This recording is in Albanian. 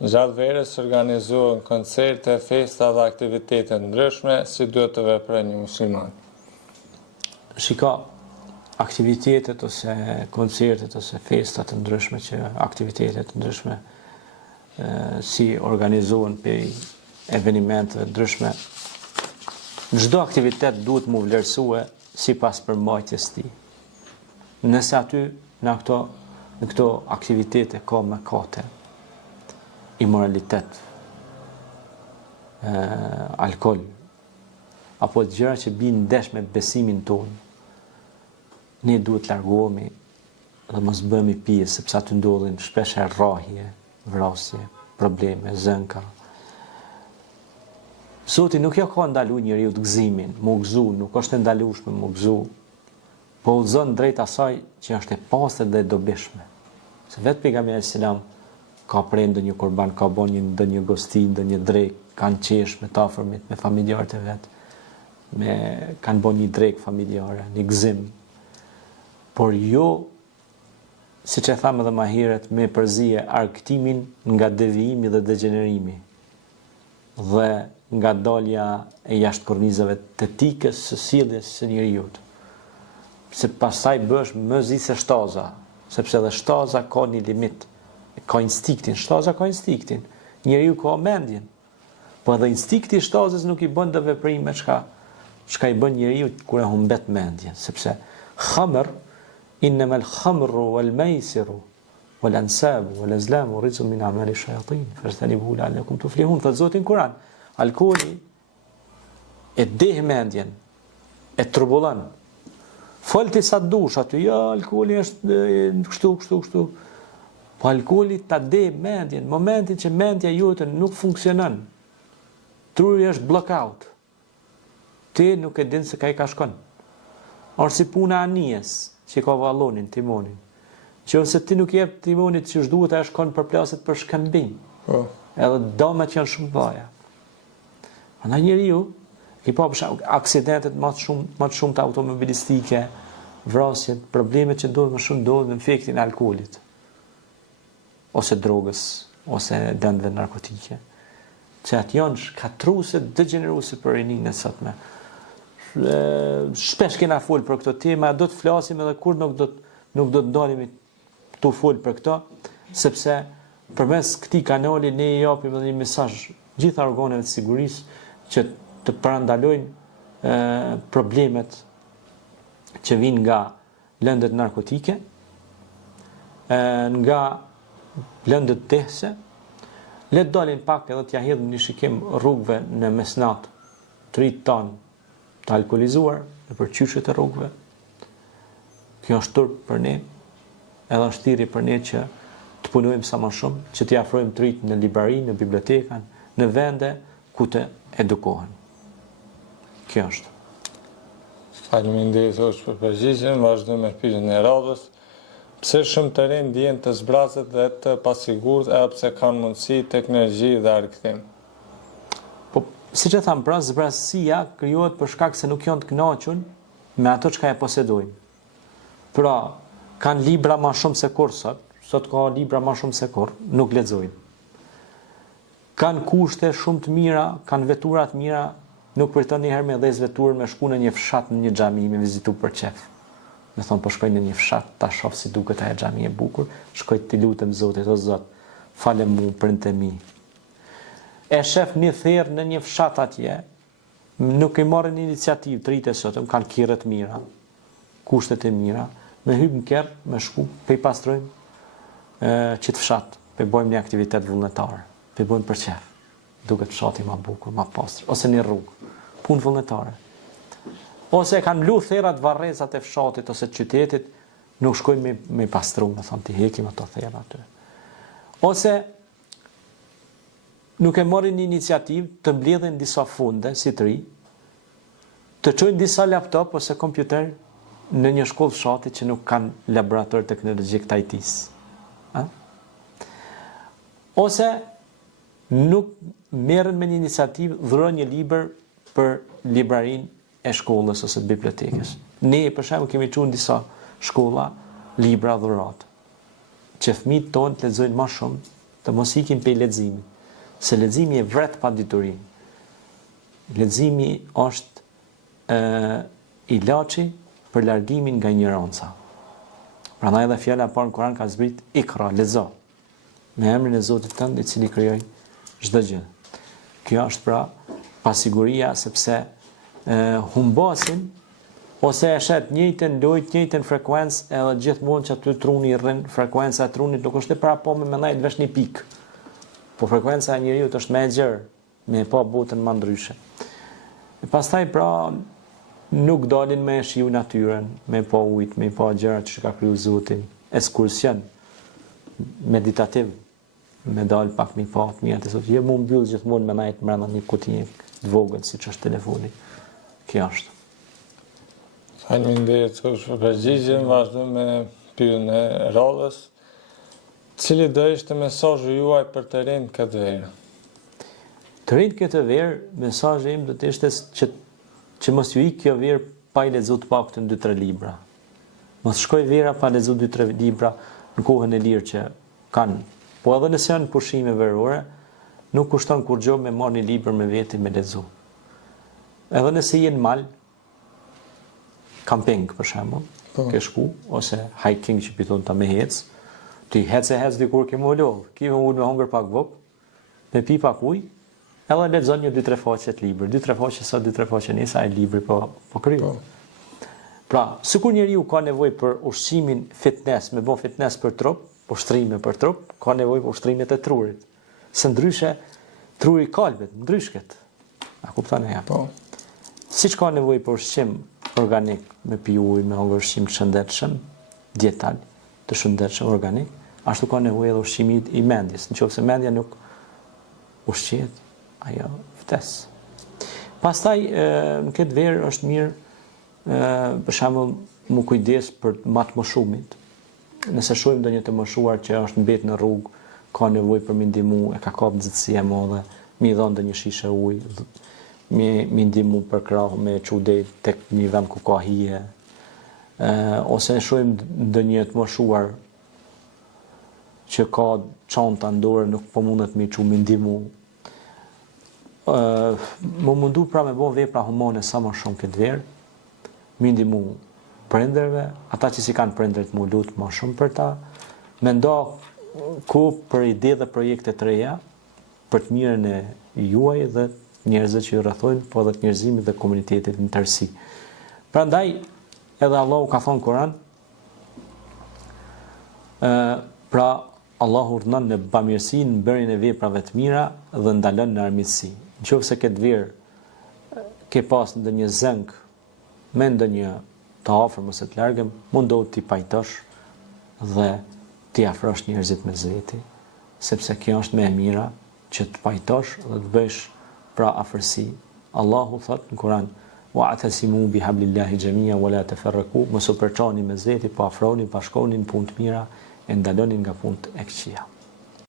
Gjatë verës organizohen koncerte, festa dhe aktivitete ndryshme, si duhet të veprojë një musliman. Shika, aktivitetet ose koncertet ose festat të ndryshme aktivitetet të ndryshme si organizohen për evenimente të ndryshme, çdo aktivitet duhet mu vlerësue sipas përmbajtjes së tij. Nëse aty në këto aktivitete ka mëkate, immoralitet, alkool, apo gjëra që bijnë ndesh me besimin tonë, ne duhet të largohemi dhe mos bëhemi pjesë, sepse aty ndodhin shpesh rrahje, vrasje, probleme, zënka. Zoti nuk ja ka ndaluar njeriu të gëzimin, mu gëzu, nuk është ndalueshme mu gëzu, po udhëzon drejt asaj që është e pastër dhe e dobishme. Se vetë pejgamberi selam ka prerë ndonjë kurban, ka bën ndonjë gosti, ndonjë drek, kanë qesh me të afërmit, me familjarët e vet, kanë bën një drek familjare, një gëzim. Por jo, siç e thamë edhe më herët, me përzije arktimin nga devijimi dhe degenerimi dhe nga dalja e jashtë kornizave të etikës së sjelljes së njerëzit. Se pastaj bësh mëzi se shtaza, sepse edhe shtaza ka një limit, ka instiktin, shtaza ka instiktin, njeriu ka mendjen, po edhe instikti i shtazës nuk i bën të veprime çka i bën njeriu kur e humbet mendjen, sepse khamr إنما الخمر والميسر والأنساب والأزلام رجس من أعمال الشياطين فاجتنبوه لعلكم تفلحون. Thot Zoti në Kur'an, alkooli e deh mendjen, e turbullon. Folti sa dush aty, ja, alkooli është kështu. Po alkooli ta deh mendjen, momentin që mendja jote nuk funksionon, truri është blockout. Ti nuk e din se ka i ka shkon. Or si puna anijes, që ka vallonin, timonin. Që ose ti nuk jep timonit që duhet e shkon për plaset për shkëmbim. Edhe domet janë shumë dhaja. Andaj njeriu i pa aksidentet më të shumta automobilistike, vrasjet, problemet që ndodhin më shumë ndodhin në efektin e alkoolit, ose drogës, ose dëndeve narkotike. Që atë janë shkatruese, degeneruese për rinin e sotme. Shpesh kena fol për këto tema, do të flasim edhe kur nuk do të ndalemi të fol për këto, sepse përmes këtij kanali ne i japim edhe një mesazh gjitha organeve të sigurisë që të parandalojnë problemet që vijnë nga lëndët narkotike, nga lëndët tehse. Le të dalin pak edhe t'ja hedhim një shikim rrugëve në mesnat të rit tanë të alkoolizuar në përqyshet e rrugëve. Kjo është turp për ne, edhe është thirrje për ne që të punojmë sa më shumë, që t'i afrojmë të rit në librari, në biblioteka, në vende ku të edukohen. Kjo është. Faleminderit hoxh për përgjigjen, vazhdojmë me pyetjen e radhës. Pse shumë të rinj ndjehen të zbrazët dhe të pasigurt, edhe pse kanë mundësi, teknologji dhe arkthim? Siç e tham, pra zbrazësia krijohet për shkak se nuk janë të kënaqur me ato çka e posedojnë. Pra, kanë libra më shumë se kur sot ka libra më shumë se kur, nuk lexojnë. Kanë kushte shumë të mira, kanë vetura të mira, nuk priton një herë me 10 veturë me shku në një fshat, në një xhami, me vizitu për çef. Me thonë, po shkoj në një fshat, ta shoh si duket ajo xhami e bukur, shkoj të lutem Zotit, o Zot, falem mu prindtë mi. E shef një therr në një fshat atje, nuk i marrin iniciativë të rritë sot, kanë kirret mira, kushtet e mira, me hyp në kerr, me shku, pe i pastrojmë që të fshat, pe bëjmë një aktivitet vullnetar, pe bëjmë për çef, duket fshati më bukur, më pastër, ose një rrugë, punë vullnetare. Ose kanë mlu therrat varrezat e fshatit ose të qytetit, nuk shkojnë me pastru, me thonë ti hekim ato therra aty. Ose nuk e marrin një iniciativë të mbledhin disa funde si të ri, të çojnë disa laptop ose kompjuter në një shkollë fshati që nuk kanë laborator teknologjik të IT-s. Ose nuk merren me një iniciativë, dhurojnë një libër për librarinë e shkollës ose të bibliotekës. Ne për shembull kemi çuar në disa shkolla libra dhurat, që fëmijët tonë të lexojnë më shumë të mos ikin pe leximit. Se leximi e vret pa dituri. Leximi është ilaçi për largimin nga ignoranca. Prandaj edhe fjala e parë në Kur'an ka zbrit ikra, lexo. Me emrin e Zotit tënd i cili krijoi çdo gjë. Kjo është pra pasiguria sepse humbasin ose e shet njëjtën lojë, njëjtën frekuencë, edhe gjithmonë që aty truni rrin, frekuenca e trunit nuk është e para po me mendaj të vesh një pikë. Po frekuenca e njeriu është më e gjerë, me pa botën më ndryshe. E pastaj pra nuk dalin me shiu natyrën, me pa ujit, me pa gjërat që ka kriju Zoti, ekskursion meditativ, me dal pak me pa të mirë të Zotit. Jo mund mbyll gjithmonë me najt brenda një kutije të vogël siç është telefoni. Kjo është. Faleminderit për përgjigjen, vazhdo me pyetjen e radhës. Cili do ishte mesazhi juaj për të rinë këtë verë? Të rinë këtë verë, mesazhi im do të ishte që mos ju ikë kjo verë pa i lexuar të paktën 2-3 libra. Mos shkoj vera pa lexuar 2-3 libra në kohën e lirë që kanë. Po edhe nëse janë pushime verore, nuk kushton kur gjë me marrë një libër me veti me lexu. Edhe nëse jenë mal, camping për shembull, ke shku ose hiking që piton ta me hec, ti hec dikur ke më lodh, ki më ul me hongër pak vok, me pi pak ujë, edhe lexon një 2-3 faqe të libër, 2-3 faqe sot, 2-3 faqe nesër, ai libri po kriju. Pra, sikur njeriu ka nevojë për ushqimin fitness, me bën fitness për trup, ushtrime për trup, ka nevojë për ushtrimet e trurit. Se ndryshe truri kalbet, ndryshket. A kupton e ja? Po. Siç ka nevojë për ushqim organik, me pi ujë, me ushqim të shëndetshëm, dietal, të shëndetshëm organik, ashtu ka nevojë edhe ushqimi i mendjes. Nëse mendja nuk ushqihet, ajo vdes. Pastaj në këtë verë është mirë për shembull mu kujdes për matë më shumit. Nëse shohim ndonjë të moshuar që është mbet në rrugë, ka nevojë për mi ndihmu, e ka kap nxehtësi e madhe, mi dhon ndonjë shishe ujë, mi ndihmu për krah me çude tek një vend ku ka hije. Ose shohim ndonjë të moshuar që ka çanta në dorë, nuk po mundet mi çu mi ndihmu. Më mundu pra me bën vepra humane sa më shumë këtë verë, mi ndihmu prindërve, ata që si kanë prindërit mu lutë më shumë për ta, me nda ku për ide dhe projekte të reja, për të mirën e juaj dhe njerëzve që ju rrethojnë, po edhe të njerëzimit dhe komunitetit në tërësi. Prandaj, edhe Allahu ka thonë Kur'an, pra Allahu urdhënon në bamirësi, në bërjen e veprave të mira dhe ndalon në armiqësi. Nëse këtë verë ke pas ndonjë zënk me ndonjë të afërm ose të largëm, mundohu t'i pajtosh dhe t'i afrosh njerëzit me Zoti, sepse kjo është më e mira që të pajtosh dhe të bësh pra afërsi. Allahu thot në Kur'an: "Wa'tasimu bihablillahi jami'an wa la tafarraqu", mos u përçani me Zoti, po afroni, pa shkoni në punë të mira e ndaloni nga punë e këqija.